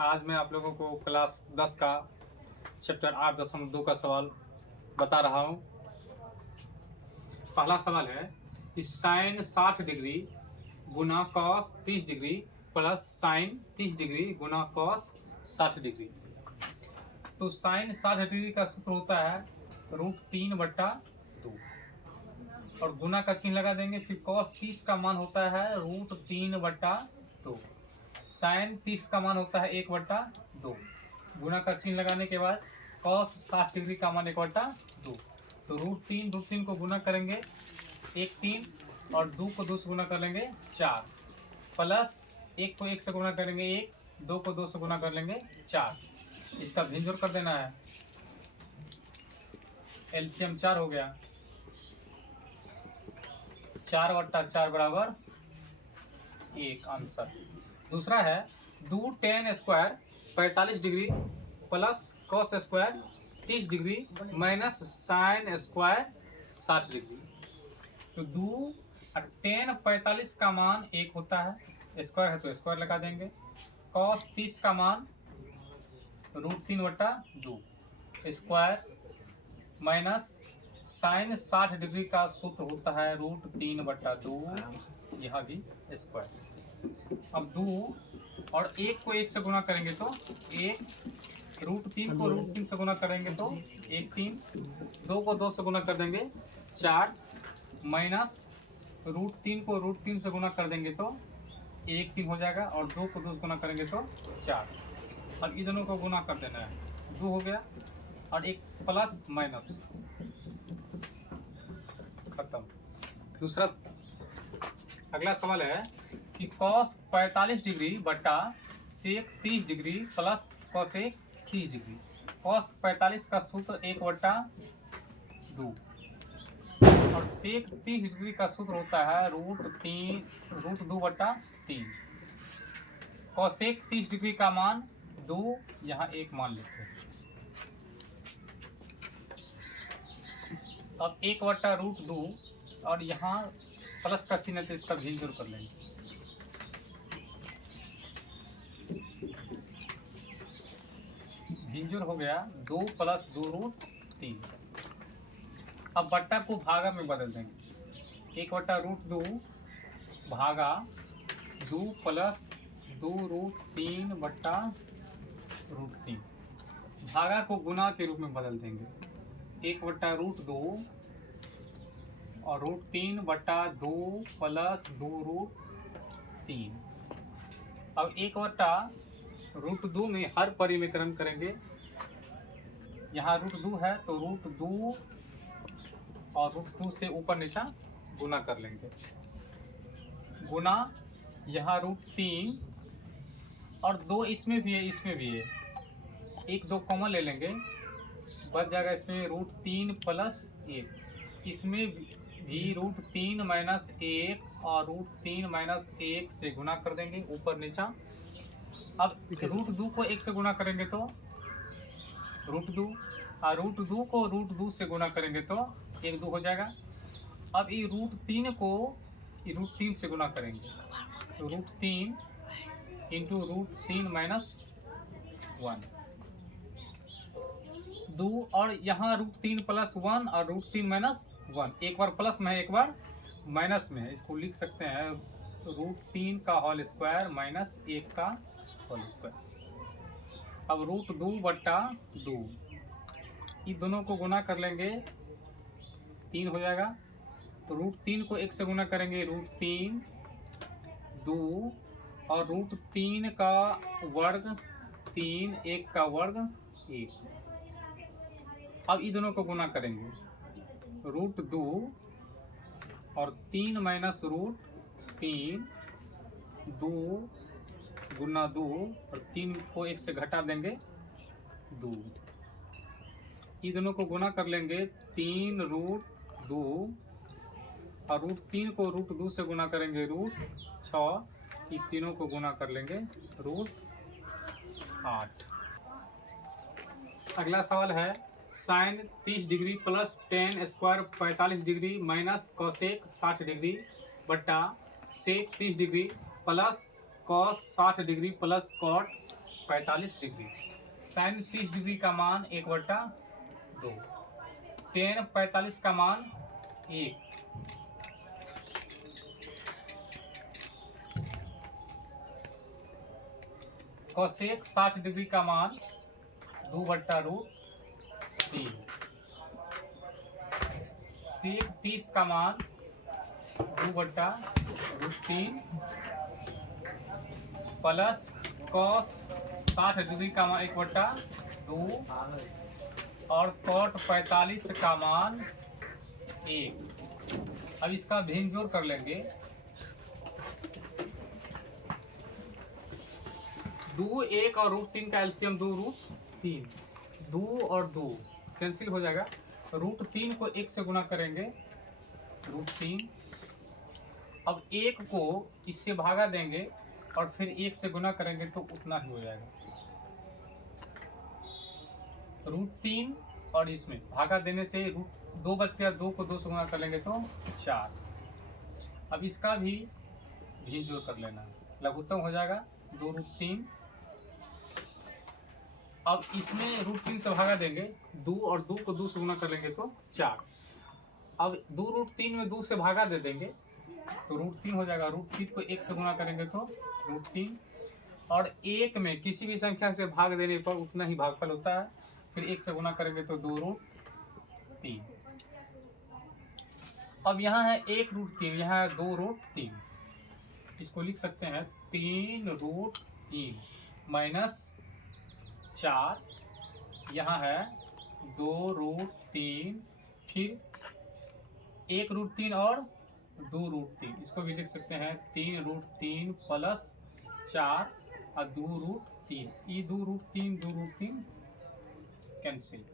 आज मैं आप लोगों को क्लास 10 का चैप्टर 8.2 का सवाल बता रहा हूँ। पहला सवाल है कि साइन 60 डिग्री गुना cos 30 degree plus sine 30 degree गुना कॉस 60 डिग्री। तो साइन 60 डिग्री का सूत्र होता है √3/2 और गुना का चिन्ह लगा देंगे। फिर कॉस 30 का मान होता है √3/2। साइन 30 का मान होता है 1/2। गुना का चिन्ह लगाने के बाद कॉस 60 डिग्री का मान 1/2। तो √3 को गुना करेंगे 1 3 और 2 को 2 से गुना कर लेंगे 4 प्लस 1 को 1 से गुना करेंगे 1, 2 को 2 से गुना कर लेंगे 4। इसका भिन्न कर देना है। एलसीएम 4 हो गया। 4/4 बराबर 1 आंसर। दूसरा है 2 tan square 45 degree plus cos square 30 degree minus sine square 60 degree. तो 2 tan 45 का मान 1 होता है, स्क्वायर है तो स्क्वायर लगा देंगे। कॉस 30 का मान √3/2 स्क्वायर माइनस साइन 60 डिग्री का सूत्र होता है √3/2, यहाँ भी स्क्वायर। अब 2 और 1 को 1 से गुना करेंगे तो 1, √3 को √3 से गुना करेंगे तो 1 3, 2 को 2 से गुना कर देंगे 4 माइनस √3 को √3 से गुना कर देंगे तो 1 3 हो जाएगा और 2 को 2 से गुना करेंगे तो 4। और इन दोनों को गुना कर देना है, 2 हो गया और एक प्लस माइनस खत्म। दूसरा अगला सवाल है कि कॉस 45 डिग्री बटा sec 30 degree plus cosec 30 degree. Cos 45 का सूत्र 1/2 और सेक 30 डिग्री का सूत्र होता है √2/3। कॉसेक 30 डिग्री का मान 2, यहाँ 1 मान लेते हैं। अब 1/√2 और यहाँ प्लस का चिन्ह तो इसका भिन्न कर लेंगे। भिन्न हो गया 2 + 2√3। अब बट्टा को भागा में बदल देंगे। 1/√2 भागा 2 + 2√3/√3। भागा को गुना के रूप में बदल देंगे। 1/√2 और √3/2 + 2√3। अब 1/√2 में हर परिमेकरण करेंगे। यहाँ √2 है तो √2 और √2 से ऊपर नीचा गुना कर लेंगे। गुना यहाँ √3 और 2 इसमें भी है, इसमें भी है, 1 2 कॉमन ले लेंगे, बच जाएगा इसमें √3 + 1। इसमें भी √3 - 1 और √3 - 1 से गुना कर देंगे ऊपर नीचा। अब √2 को 1 से गुना करेंगे तो √2 और √2 को √2 से गुना करेंगे तो 1 2 हो जाएगा। अब ये √3 को √3 से गुना करेंगे तो √3 × √3 - 1 2 और यहाँ √3 + 1 और √3 - 1, एक बार प्लस में है एक बार माइनस में है। इसको लिख सकते हैं √3 का होल स्क्वायर माइनस 1 का होल स्क्वायर। अब √2/2 इन दोनों को गुना कर लेंगे, 3 हो जाएगा। तो √3 को 1 से गुना करेंगे √3 2 और √3 का वर्ग 3, 1 का वर्ग 1। अब इन दोनों को गुना करेंगे √2 और 3 - √3 2 गुना 2 और 3 को 1 से घटा देंगे 2। इन दोनों को गुना कर लेंगे 3 √2 और √3 को √2 से गुना करेंगे √6। इन तीनों को गुना कर लेंगे √8। अगला सवाल है sine 30 degree plus tan square 45 degree minus cosec 60 degree बटा sec 30 degree plus cos 60 degree plus cot 45 degree. Sine 30 degree का मान 1/2। टेन 45 का मान 1। कोसेक 60 डिग्री का मान 2/√3। सेक 30 का मान 2/√3 प्लस कॉस 60 डिग्री का मान 1/2 और कॉट 45 का मान 1। अब इसका भिन्न जोड़ कर लेंगे। 2 1 और √3 का एलसीएम 2√3। 2 और 2 कैंसिल हो जाएगा। √3 को 1 से गुना करेंगे, √3। अब 1 को इससे भागा देंगे और फिर 1 से गुना करेंगे तो उतना ही हो जाएगा। √3 और इसमें भागा देने से √2 बच गया। 2 को 2 से गुना कर लेंगे तो 4। अब इसका भी जोड़ कर लेना, लघुत्तम हो जाएगा 2√3। अब इसमें √3 से भागा देंगे, 2 और 2 को 2 से गुना कर लेंगे तो 4। अब 2√3 में 2 से भागा दे देंगे तो √3 हो जाएगा। √3 को 1 से गुना करेंगे तो √3। और 1 में किसी भी संख्या से भाग देने पर उतना ही भागफल होता है। फिर 1 से गुना करेंगे तो 2√3। अब यहाँ है 1√3, यहाँ है 2√3। इसको लिख सकते हैं 3√3 माइनस 4, यहाँ है 2√3, फिर 1√3 और 2√3। इसको भी लिख सकते हैं 3√3 प्लस 4 और 2√3। ये 2√3 कैंसिल।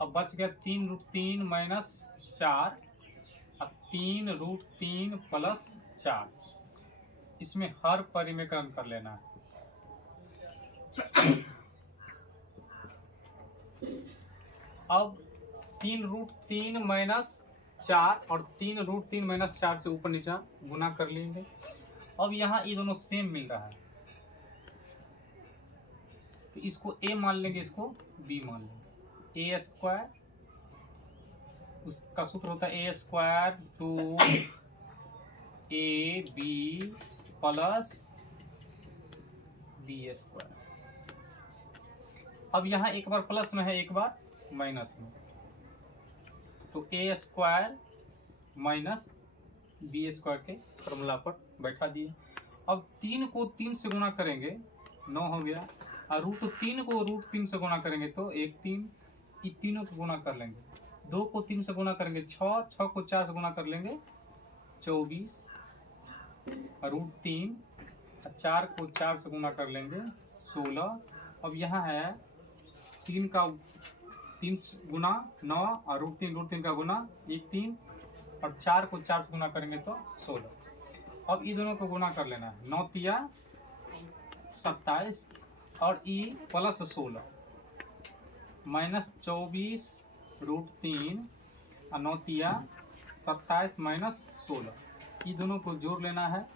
अब बच गया 3√3 माइनस 4 और 3√3 प्लस 4। इसमें हर परिमेकरण कर लेना है। अब 3√3 माइनस 4 और 3√3 माइनस 4 से ऊपर नीचे गुना कर लेंगे। अब यहाँ ये दोनों सेम मिल रहा है तो इसको a मान लेंगे, इसको b मान लेंगे। a स्क्वायर, उसका सूत्र होता है a square 2ab plus b square. अब यहाँ एक बार प्लस में है, एक बार माइनस में, तो a square minus b square के फॉर्मूला पर बैठा दिए। अब 3 को 3 से गुणा करेंगे 9 हो गया, और √3 को √3 से गुणा करेंगे तो 1 3। ये तीनों को गुणा कर लेंगे। 2 को 3 से गुणा करेंगे 6, 6 को 4 से गुणा कर लेंगे 24, √3 और 4 को 4 से गुणा कर लेंगे 16। अब यहाँ है 3 का 3 गुना 9 और √3 का गुना 1 3 और 4 को 4 से गुना करेंगे तो 16। अब ये दोनों को गुना कर लेना है। 9 तिया 27 और ई प्लस 16 माइनस 24 √3 और 9 तिया 27 माइनस 16। ये दोनों को जोड़ लेना है।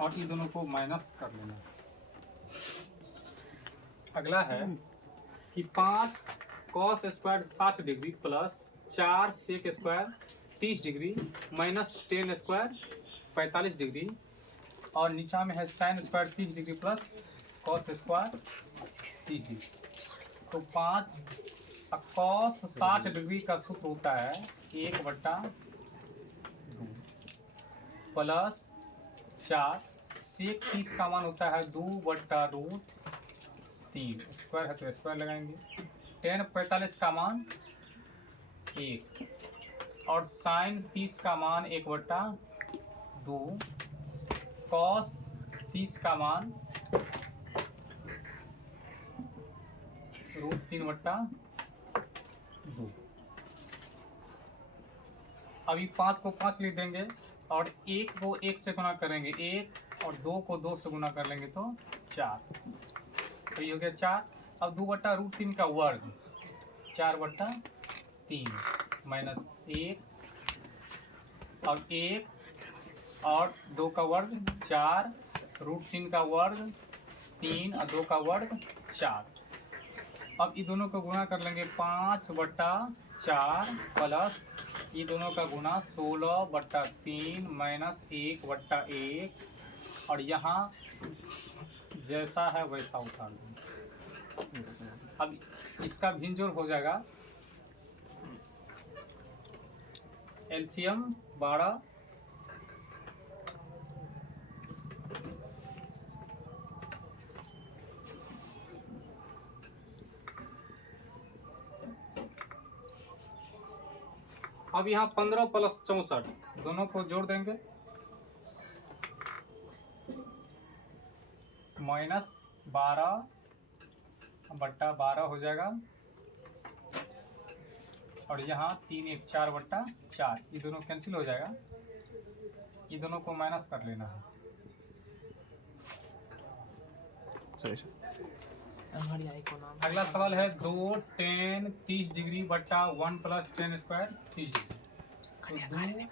और ये दोनों को माइनस कर लेना है। अगला है कि 5 cos square 60 degree plus 4 sec square 30 degree minus 10 square 45 degree, और नीचा में है sine square 30 degree plus cos square 30 degree. तो 5 कॉस 60 डिग्री का सूत्र होता है 1/2 प्लस 4 सेक 30 का मान होता है 2/√3। स्क्वायर है तो स्क्वायर लगाएंगे। tan 45 का मान 1 और साइन 30 का मान 1/2, कॉस 30 का मान √3/2। अभी 5 को 5 लिख देंगे और 1 को 1 से गुना करेंगे 1 और 2 को 2 से गुना कर लेंगे तो 4। तो ये हो गया 4। अब 2/√3 का वर्ग 4/3 माइनस 1 और 1 और 2 का वर्ग 4, √3 का वर्ग 3 और 2 का वर्ग 4। अब ये दोनों को गुणा कर लेंगे 5/4 प्लस ये दोनों का गुणा 16/3 माइनस 1/1, और यहाँ जैसा है वैसा उतार देंगे। अब इसका भिन्नजोड़ हो जाएगा एलसीएम 12, अब यहाँ 15 प्लस 64 दोनों को जोड़ देंगे, -12/12 हो जाएगा, और यहाँ 3 1 4/4, ये दोनों कैंसिल हो जाएगा, ये दोनों को माइनस कर लेना है। अगला सवाल है 2 tan 30 डिग्री बटा 1 + tan स्क्वायर 30 डिग्री,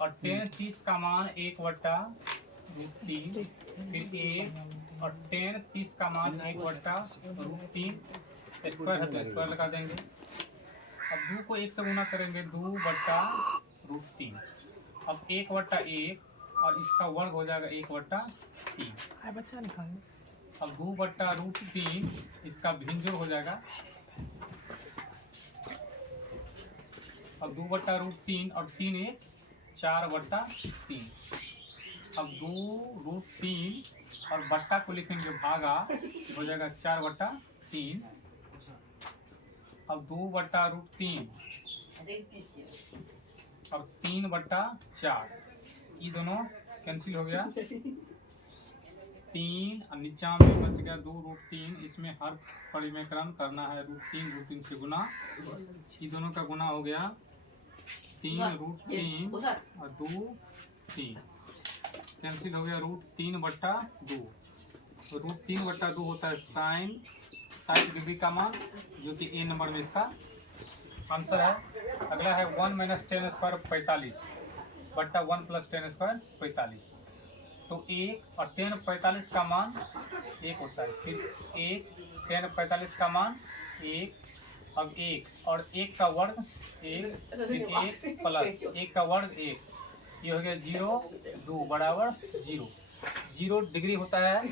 और tan 30 का मान 1/√3, फिर 1 और tan 30 का मान 1/√3, स्क्वायर है तो स्क्वायर लगा देंगे। अब 2 को 1 से गुना करेंगे 2/√3, अब 1/1 और इसका वर्ग हो जाएगा 1/3। अब 2/√3 इसका भिन्नजोड़ हो जाएगा, अब 2/√3 और 3 1 4/3। अब 2√3 और बट्टा को लिखेंगे भागा, हो जाएगा 4/3। अब 2/√3 और 3/4, ये दोनों कैंसिल हो गया, 3 और नीचा में बच गया 2√3, इसमें हर परिमेकरण करना है, √3 से गुना, ये दोनों का गुना हो गया 3√3 और 2 3, कैंसिल हो गया √3/2, तो √3/2 होता है sin 60 डिग्री का मान, जो कि ए नंबर में इसका आंसर है। अगला है 1 - tan स्क्वायर 45/1 + tan स्क्वायर 45, तो 1 और tan 45 का मान 1 होता है, फिर 1 tan 45 का मान 1, अब 1 और 1 का वर्ग 1, फिर 1 प्लस 1 का वर्ग 1, ये हो गया 0 2 = 0, 0 डिग्री होता है,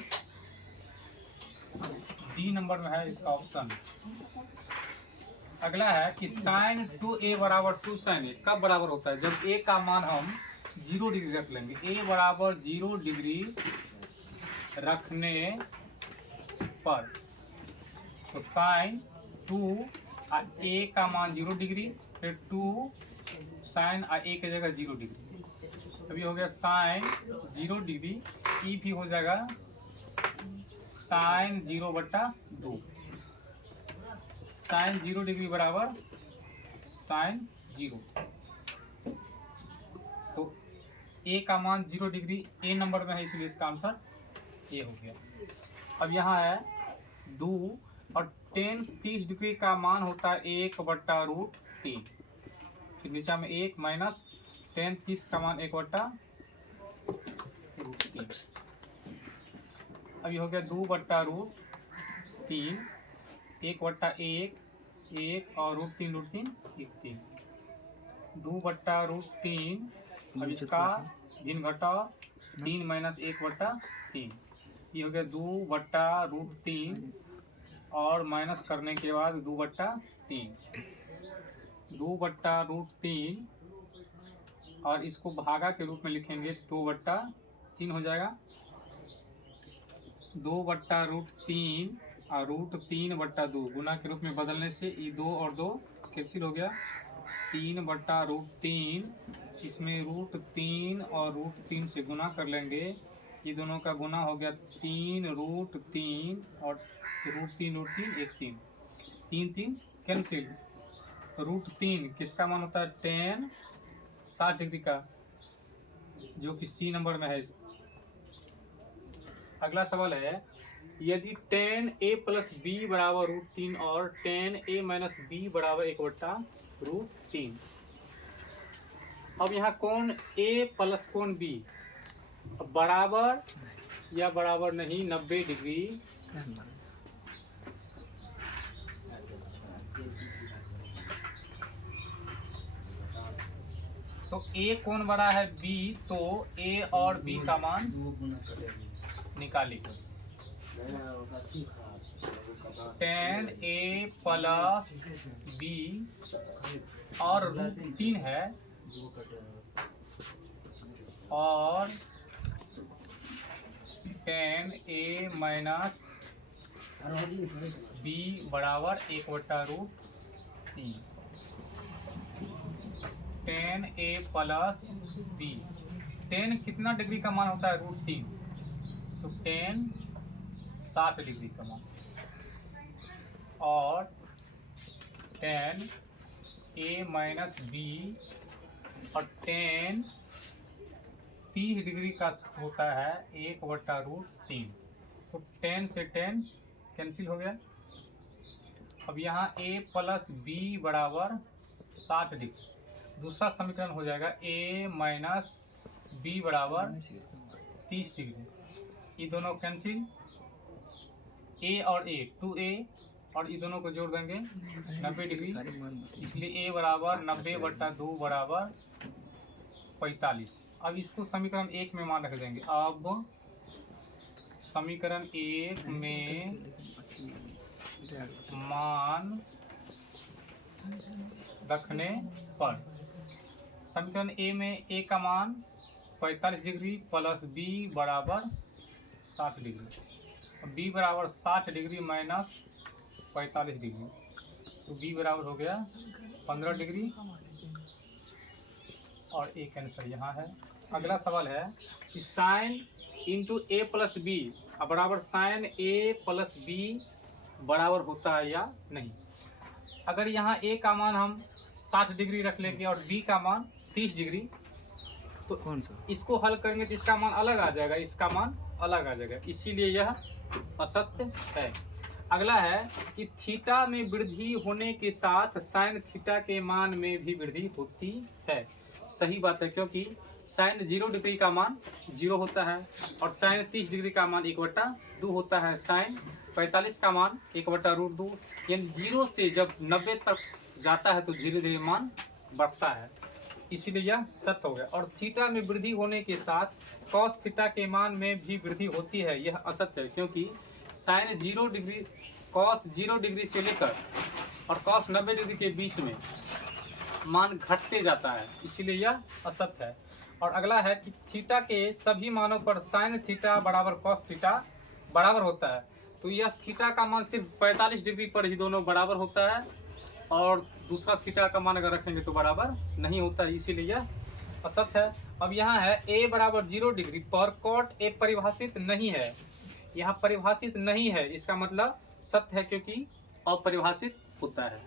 डी नंबर में है इसका ऑप्शन। अगला है कि sin 2a = 2 sin a कब बराबर होता है, जब a का मान हम 0 डिग्री रख लेंगे, a = 0 डिग्री रखने पर, तो sin 2 a का मान 0 डिग्री, फिर 2 sin a की जगह 0 डिग्री, अभी हो गया sin 0 डिग्री, ई भी हो जाएगा sin 0/2, sin 0 डिग्री बराबर sin 0, तो a का मान 0 डिग्री ए नंबर में है, इसलिए इसका आंसर ए हो गया। अब यहाँ है 2 और tan 30 डिग्री का मान होता है 1/√3, फिर नीचा में 1 माइनस tan 30 का मान 1/√3, अब ये हो गया 2/√3, 1/1 1 और √3 1 3, 2/√3, अब इसका भिन्न घटाओ 3 - 1/3, ये हो गया 2/√3 और माइनस करने के बाद 2/3, 2/√3 और इसको भागा के रूप में लिखेंगे 2/3 हो जाएगा, 2/√3 और √3/2 गुना के रूप में बदलने से ये 2 और 2 कैंसिल हो गया, 3/√3, इसमें √3 और √3 से गुना कर लेंगे, ये दोनों का गुना हो गया 3√3 और √3 1 3, 3 3 कैंसिल, √3 किसका मान होता है tan 60 डिग्री का, जो कि सी नंबर में है। अगला सवाल है यदि tan a + b = √3 और tan a - b = 1/√3, अब यहाँ कोण ए प्लस कोण बी बराबर या बराबर नहीं 90 डिग्री तो ए कोण बड़ा है बी, तो ए और बी का मान निकालिए। tan a प्लस बी और √3 है और tan a माइनस बी बराबर 1/√3। tan a plus B, tan कितना डिग्री का मान होता है √3, तो tan 60 डिग्री का मान और tan a माइनस बी और tan 30 डिग्री का होता है 1/√3। तो tan से tan कैंसिल हो गया। अब यहाँ a प्लस बी बराबर 60 डिग्री, दूसरा समीकरण हो जाएगा a माइनस बी बराबर 30 डिग्री, ये दोनों कैंसिल, a और a 2a और ये दोनों को जोड़ देंगे 90 डिग्री, इसलिए a बराबर 90/2 बराबर 45। अब इसको समीकरण 1 में मान रख देंगे। अब समीकरण 1 में मान रखने पर समीकरण a में a का मान 45 डिग्री प्लस b बराबर 60 डिग्री, b बराबर 60 डिग्री माइनस 45 डिग्री, तो b बराबर हो गया 15 डिग्री और एक आंसर यहाँ है। अगला सवाल है कि साइन इंटू ए प्लस बी बराबर साइन ए प्लस बी बराबर होता है या नहीं। अगर यहाँ a का मान हम 60 डिग्री रख लेंगे और b का मान 30 डिग्री, तो कौन सा इसको हल करेंगे तो इसका मान अलग आ जाएगा, इसका मान अलग आ जाएगा, इसीलिए यह असत्य है। अगला है कि थीटा में वृद्धि होने के साथ साइन थीटा के मान में भी वृद्धि होती है। सही बात है, क्योंकि साइन 0 डिग्री का मान 0 होता है और साइन 30 डिग्री का मान 1/2 होता है, साइन 45 का मान 1/√2, यानी 0 से जब 90 तक जाता है तो धीरे धीरे मान बढ़ता है, इसीलिए यह सत्य हो गया। और थीटा में वृद्धि होने के साथ कॉस थीटा के मान में भी वृद्धि होती है, यह असत्य है, क्योंकि साइन 0 डिग्री कॉस 0 डिग्री से लेकर और कॉस 90 डिग्री के बीच में मान घटते जाता है, इसीलिए यह असत्य है। और अगला है कि थीटा के सभी मानों पर साइन थीटा बराबर कॉस थीटा बराबर होता है, तो यह थीटा का मान सिर्फ 45 डिग्री पर ही दोनों बराबर होता है और दूसरा थीटा का मान अगर रखेंगे तो बराबर नहीं होता है, इसीलिए यह असत्य है। अब यहाँ है a बराबर 0 डिग्री पर कॉट ए परिभाषित नहीं है, यहाँ परिभाषित नहीं है, इसका मतलब सत्य है क्योंकि अपरिभाषित होता है।